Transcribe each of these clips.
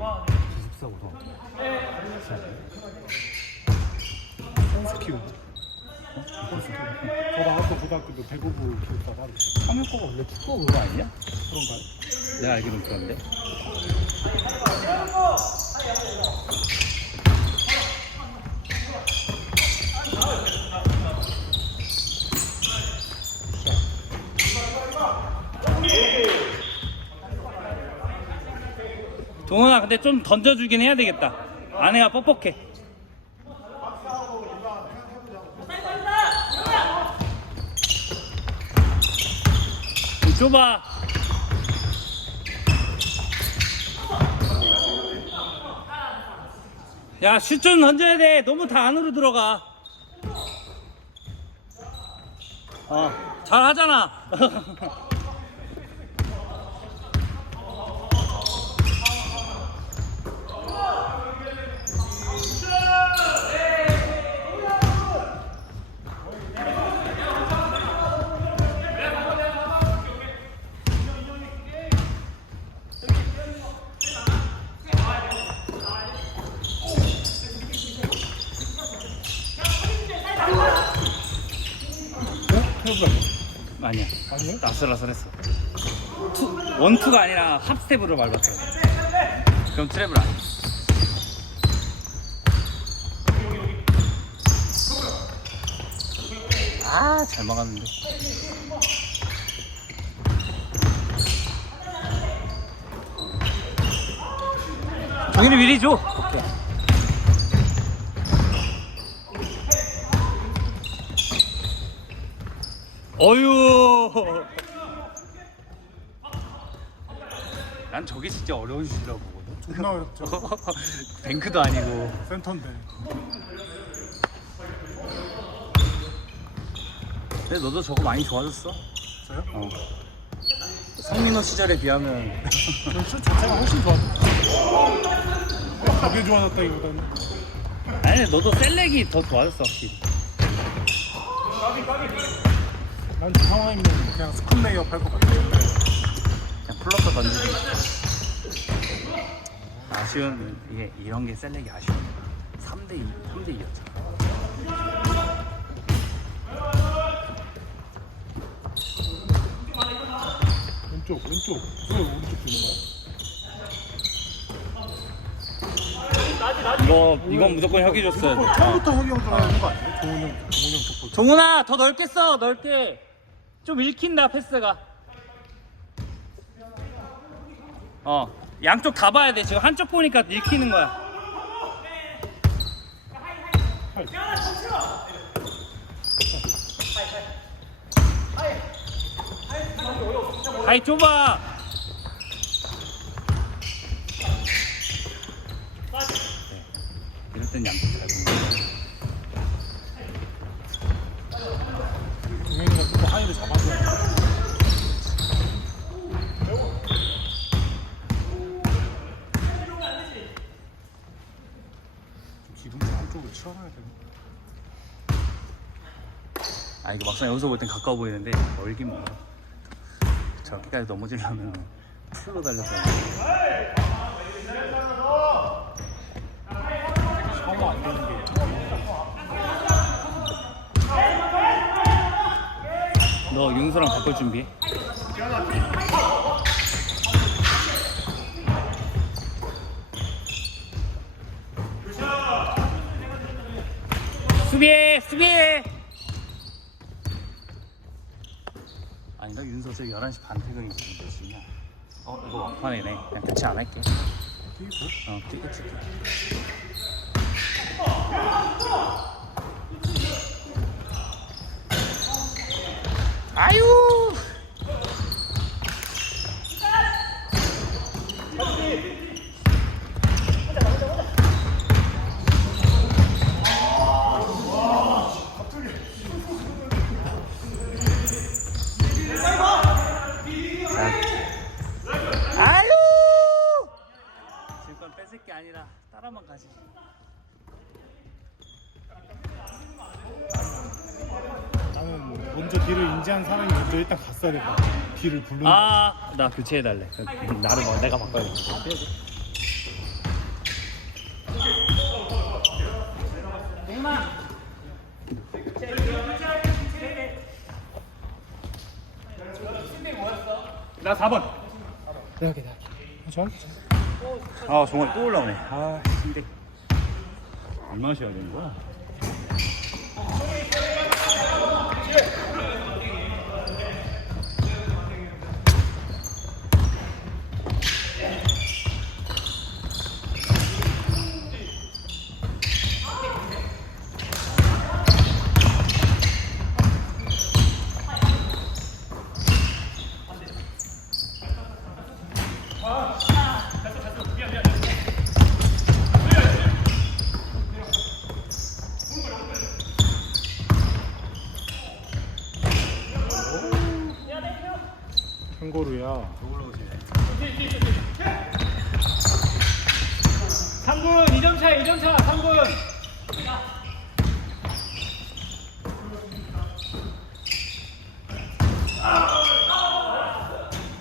기숙사 고등학교. 선스키우. 저 나왔던 고등학교도 대구부 바로 삼육고가 원래 축구 그거 아니냐? 그런가요? 내가 알기로는 그런데. 동원아 근데 좀 던져주긴 해야 되겠다 아내가 뻑뻑해 좀 좁아 야, 슛 좀 던져야 돼. 너무 다 안으로 들어가. 어, 잘 하잖아. 아니야. 아니에요? 아슬아슬했어. 투, 원투가 아니라 합스텝으로 밟았어. 그럼 트랩을 안 해. 아, 잘 막았는데. 종이를 미리 줘. 오케이. 어유. 난 저게 진짜 어려운 슛이라고 보거든. 존나 어렵죠. 뱅크도 아니고. 센터인데. 근데 너도 저거 많이 좋아졌어. 저요? 어. 성민호 시절에 비하면 저슛 자체가 훨씬 좋았죠. 가게 좋아졌다기보다는. 아니 너도 셀렉이 더 좋아졌어 확실히. 난저 상황이면 그냥 스쿨 레이업 할 것 같아. 그냥 플러터 던지기. 아쉬운 이게 이런 게 셀렉이 아쉬운 거야. 3대 2, 3대 2였잖아. 왼쪽, 왼쪽. 왜 오른쪽 주는 거야? 이거 이건 무조건 혁이 줬어야 돼. 어. 처음부터 형 들어가는 거 아니에요? 종훈 형, 종훈 형쪽 종훈아 더 넓게 써 넓게 좀 읽힌다 패스가. 어 양쪽 다 봐야 돼. 지금 한쪽 보니까 읽히는 거야. 하이 좁아. 네, 이럴 땐양쪽 잘 보는 거야 종현이가 좀더 하이를 잡아줘야 돼. 좀 기둥 안쪽을 치워놔야 돼. 아 이거 막상 여기서 볼 땐 가까워 보이는데 멀긴 멀어. 저기까지 넘어지려면 풀로 달려서. 게. 너 윤서랑 바꿀 준비해 수비해 수비해 아닌가? 윤서 저 11시 반 퇴근이지 몇 시냐? 어 이거 막판이네. 그냥 대체 안 할게. 뛰고. 어 아유 아유 아니라 따라만 가지. 나는 뭐 먼저 뒤를 인지한 사람이 먼저 일단 갔어야 될것 같아. 뒤를 부르는. 아, 나 교체해달래. 나를 막 내가 바꿔야겠다. 나 4번. 내가 할게, 내가 할게. 어, 저한테. 아 정말 또 올라오네. 아 힘들. 얼마 쉬어야 되는 거야 3분 2점 차 2점 차 3분.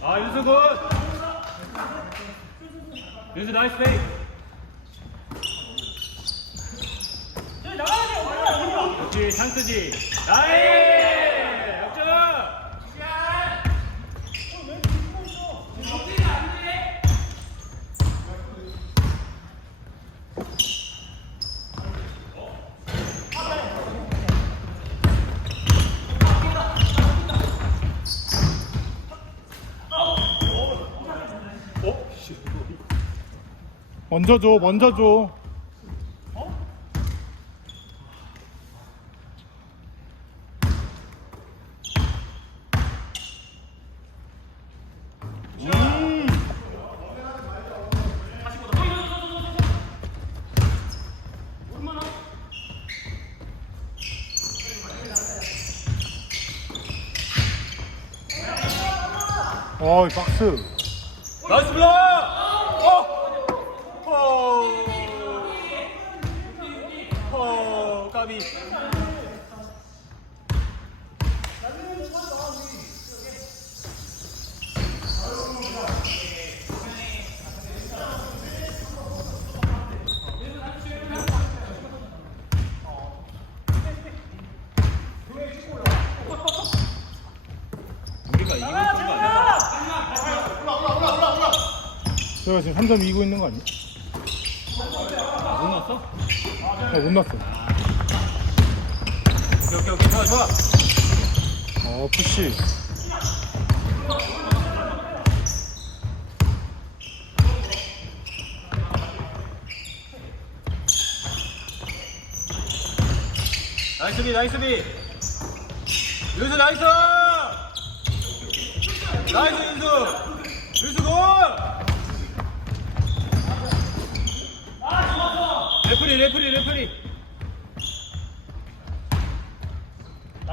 아 윤수 굿 윤수 나이스 페이 역시 찬스지. 나이스 역전 먼저 줘 먼저 줘. 어이 박스. 나이스 블락! 어! 어! 어! 까비. 우리가 이기고 있던 거 아니야? 제가 지금 3점 이기고 있는 거 아니야? 못 났어? 아 못 났어 오케이 오케이 오케이 좋아 좋아. 어 푸시. 나이스 비 나이스 비. 윤수 나이스! 나이스 윤수. 윤수 굿 레프리 레프리 레프리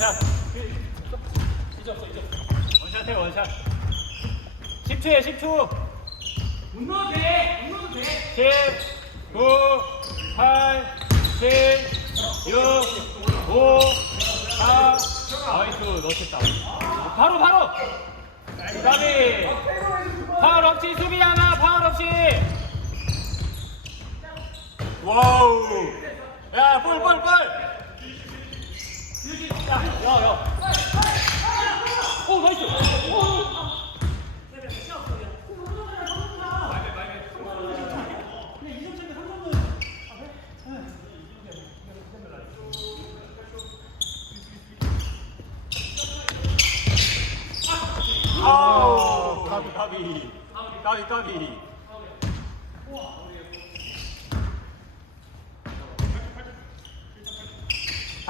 원샷. 원샷해 원샷. 10초에 10초. 운동도 돼 운동도 돼. 10 9 8 7 6 5 4 나이스 넣었다. 바로 바로. 가비 파울 없이 수비 하나 파울 없이. 와우. 야 볼 볼 볼 야, 야. 오, 나이스. 오.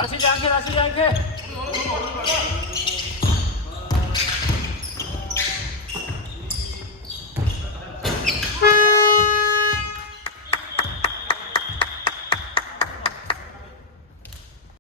다시 장게 다시 장게